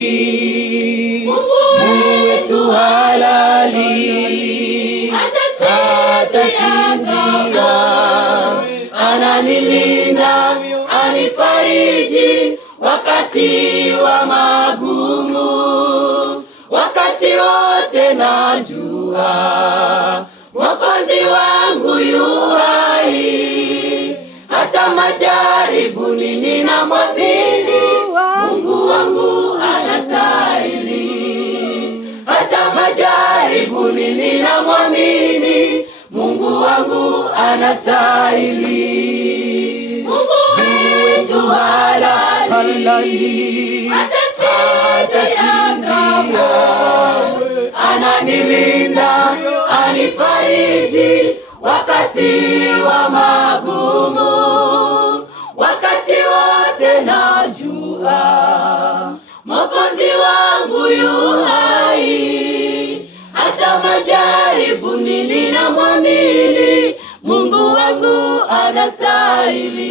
Mungu wetu halali, atasinzia, ananilinda, anifariji wakati wa magumu, wakati wote najua Mwokozi wangu yu hai. Hata majaribuni ninamwamini, Mungu wangu anastahili. Hata majaribuni ninamwamini, Mungu wangu anastahili. Mungu wetu halali, atasinzia, ananilinda, anifariji wakati wa magumu, wakati wote najua Mwokozi wangu yu hai. Hata majaribuni ninamwamini, Mungu wangu anastahili.